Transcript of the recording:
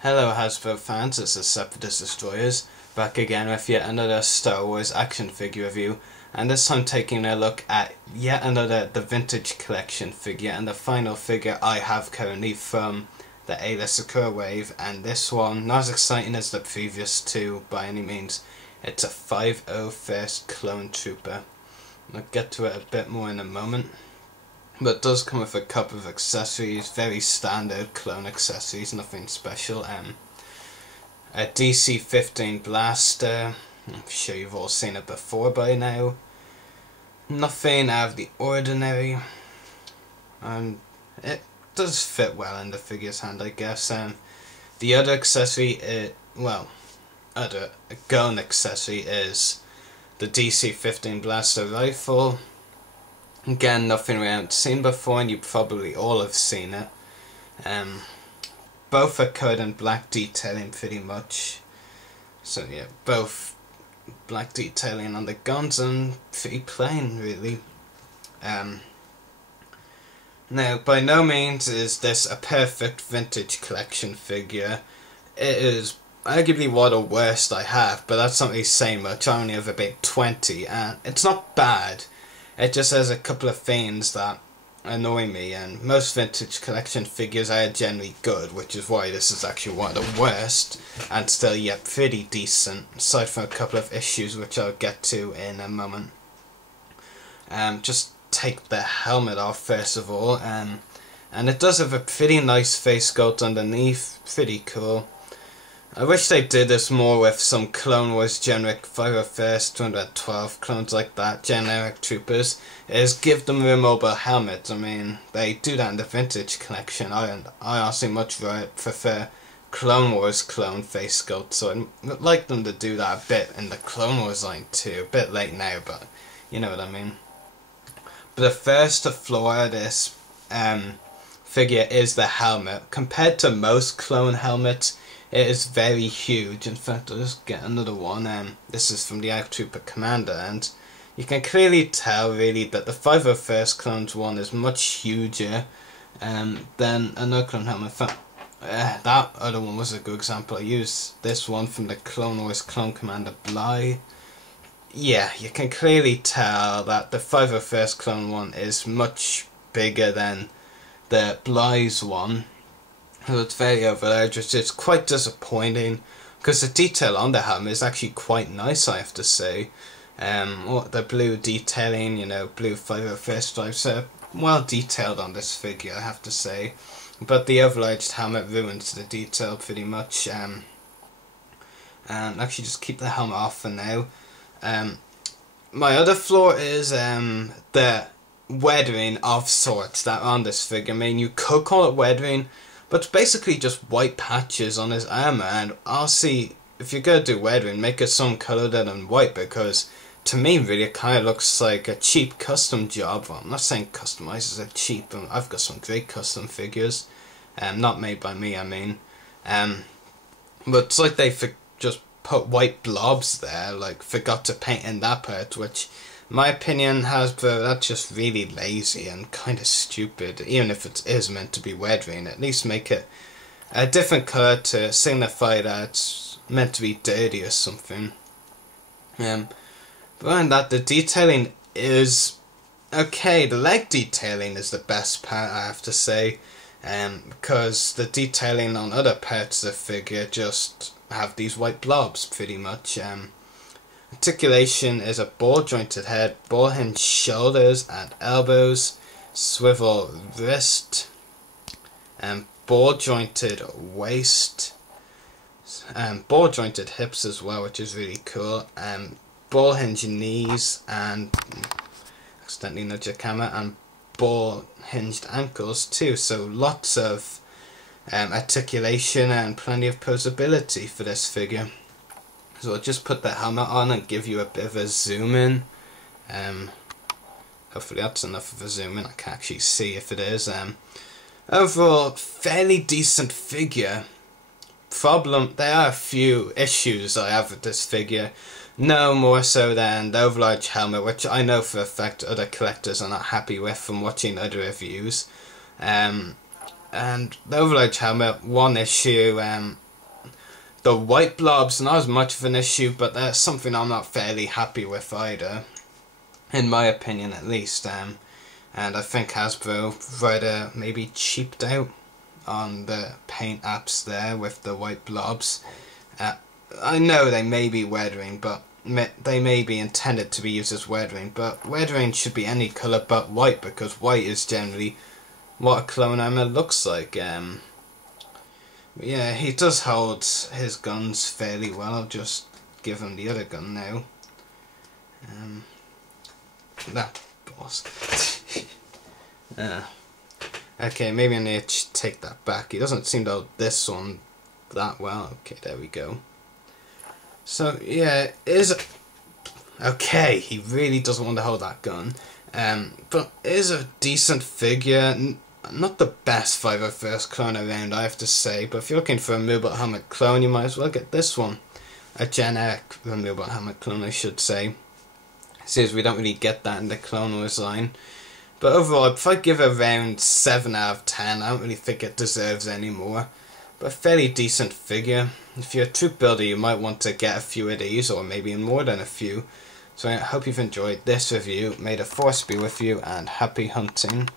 Hello Hasbro fans, this is Separatist Destroyers, back again with yet another Star Wars action figure review, and this time taking a look at yet another The Vintage Collection figure, and the final figure I have currently from the Aayla Secura wave, and this one, not as exciting as the previous two by any means. It's a 501st Clone Trooper. I'll get to it a bit more in a moment. But it does come with a couple of accessories, very standard clone accessories, nothing special. A DC-15 blaster, I'm sure you've all seen it before by now. Nothing out of the ordinary, and it does fit well in the figure's hand, I guess. The other accessory, other gun accessory is the DC-15 blaster rifle. Again, nothing we haven't seen before, and you probably all have seen it. Both are covered in black detailing pretty much. So yeah, both black detailing on the guns and pretty plain really. Now, by no means is this a perfect Vintage Collection figure. It is arguably one of the worst I have, but that's not really saying much. I only have about 20, and it's not bad. It just has a couple of things that annoy me, and most Vintage Collection figures are generally good, which is why this is actually one of the worst, and still yet pretty decent, aside from a couple of issues which I'll get to in a moment. Just take the helmet off first of all, and it does have a pretty nice face sculpt underneath, pretty cool. I wish they did this more with some Clone Wars generic 501st, 212 clones like that, generic troopers, is give them removable helmets. I mean, they do that in the Vintage Collection. I honestly much prefer Clone Wars clone face sculpt, so I'd like them to do that a bit in the Clone Wars line too. A bit late now, but you know what I mean. But the first flaw of this figure is the helmet. Compared to most clone helmets, it is very huge. In fact, I'll just get another one. This is from the ARC Trooper Commander, and you can clearly tell really that the 501st Clones one is much huger than another clone helmet. In fact, that other one was a good example. I used this one from the Clone Wars Clone Commander Bly. Yeah, you can clearly tell that the 501st Clone one is much bigger than the Bly's one. So it's very overlarge, which is quite disappointing, because the detail on the helmet is actually quite nice, I have to say. The blue detailing, you know, blue 501st stripes are well detailed on this figure, I have to say. But the overlarge helmet ruins the detail pretty much. And actually just keep the helmet off for now. My other flaw is the weathering of sorts that are on this figure. I mean, you could call it weathering, but it's basically just white patches on his armour, and I'll see if you're going to do weathering, make it some colour than white, because to me really it kind of looks like a cheap custom job. Well, I'm not saying customizers are cheap, I've got some great custom figures, not made by me I mean, but it's like they just put white blobs there, like forgot to paint in that part, which in my opinion, Hasbro, that's just really lazy and kind of stupid. Even if it is meant to be weathering, at least make it a different colour to signify that it's meant to be dirty or something. Behind that, the detailing is okay. The leg detailing is the best part, I have to say, because the detailing on other parts of the figure just have these white blobs pretty much. Articulation is a ball jointed head, ball hinged shoulders and elbows, swivel wrist, and ball jointed waist, and ball jointed hips as well, which is really cool, ball hinged knees, and accidentally nudge the camera, and ball hinged ankles too, so lots of articulation and plenty of posability for this figure. So I'll just put the helmet on and give you a bit of a zoom in. Hopefully that's enough of a zoom in. I can actually see if it is. Overall, fairly decent figure. There are a few issues I have with this figure. No more so than the overlarge helmet, which I know for a fact other collectors are not happy with from watching other reviews. And the overlarge helmet, one issue, The white blobs, not as much of an issue, but that's something I'm not fairly happy with either. In my opinion, at least. And I think Hasbro rather maybe cheaped out on the paint apps there with the white blobs. I know they may be weathering, but they may be intended to be used as weathering, but weathering should be any colour but white, because white is generally what a clone armor looks like. Yeah, he does hold his guns fairly well. I'll just give him the other gun now. That boss. Okay, maybe I need to take that back. He doesn't seem to hold this one that well. Okay, there we go. So yeah, okay, he really doesn't want to hold that gun. But it is a decent figure. Not the best 501st clone around, I have to say, but if you're looking for a removable helmet clone, you might as well get this one. A generic removable helmet clone, I should say. Since we don't really get that in the Clone Wars line. But overall, if I give it around 7 out of 10, I don't really think it deserves any more. But a fairly decent figure. If you're a troop builder, you might want to get a few of these, or maybe more than a few. So I hope you've enjoyed this review. May the Force be with you, and happy hunting.